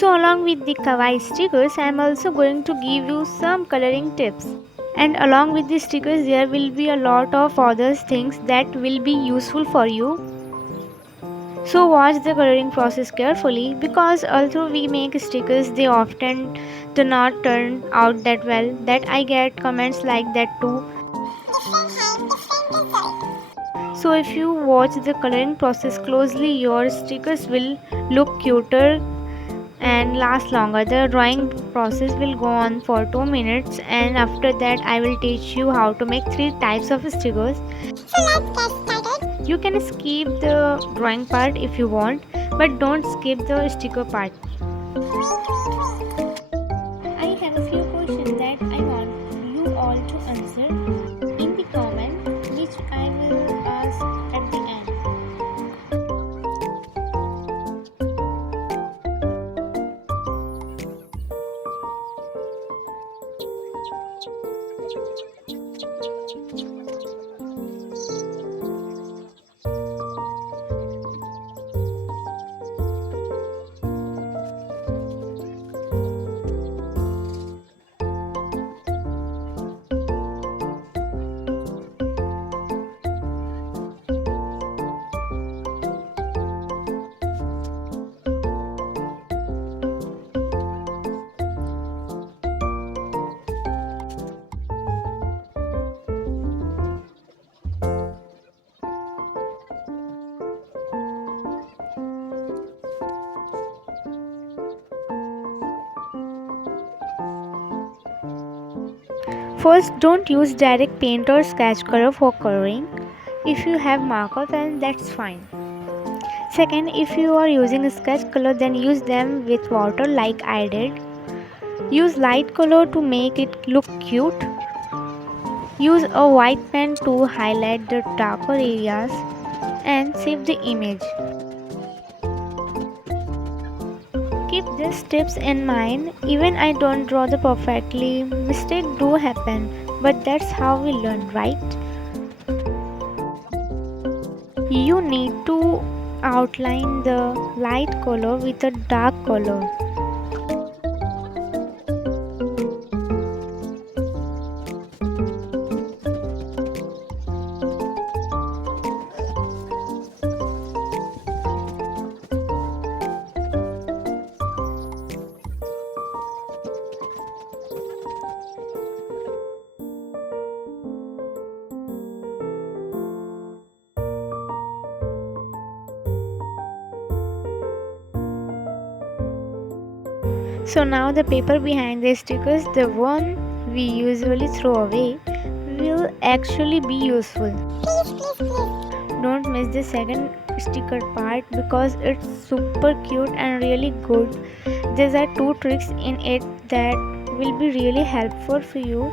So along with the kawaii stickers, I am also going to give you some coloring tips. And along with the stickers, there will be a lot of other things that will be useful for you. So watch the coloring process carefully, because although we make stickers, they often do not turn out that well. That I get comments like that too. So if you watch the coloring process closely, your stickers will look cuter and last longer. The drawing process will go on for 2 minutes, and after that I will teach you how to make 3 types of stickers. So let's get started. You can skip the drawing part if you want, but don't skip the sticker part. I have a few questions that I want you all to answer in the comment, which I will ask at the end. First, don't use direct paint or sketch color for coloring. If you have marker pen, that's fine. Second, if you are using a sketch color, then use them with water like I did. Use light color to make it look cute. Use a white pen to highlight the darker areas and save the image. Keep these tips in mind. Even I don't draw the perfectly. Mistakes do happen, but that's how we learn, right? You need to outline the light color with a dark color. So now the paper behind the stickers, the one we usually throw away, will actually be useful. Don't miss the second sticker part, because it's super cute and really good. There are 2 tricks in it that will be really helpful for you.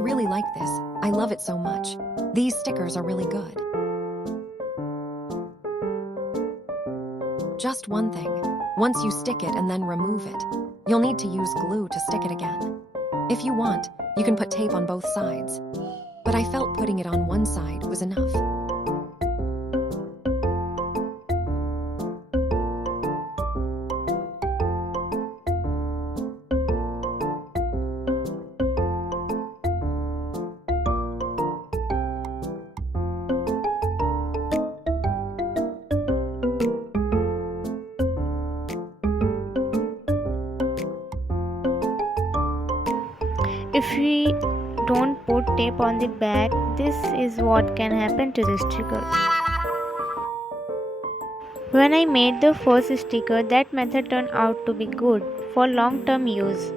really like this. I love it so much. These stickers are really good. Just one thing. Once you stick it and then remove it, you'll need to use glue to stick it again. If you want, you can put tape on both sides. But I felt putting it on one side was enough. If we don't put tape on the back, this is what can happen to the sticker. When I made the first sticker, that method turned out to be good for long-term use.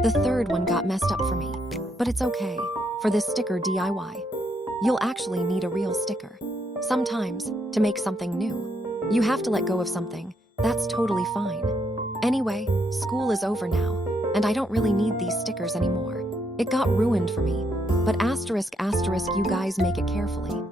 The third one got messed up for me, but it's okay. For this sticker DIY, you'll actually need a real sticker. Sometimes, to make something new, you have to let go of something. That's totally fine. Anyway, school is over now, and I don't really need these stickers anymore. It got ruined for me, but ***, you guys make it carefully.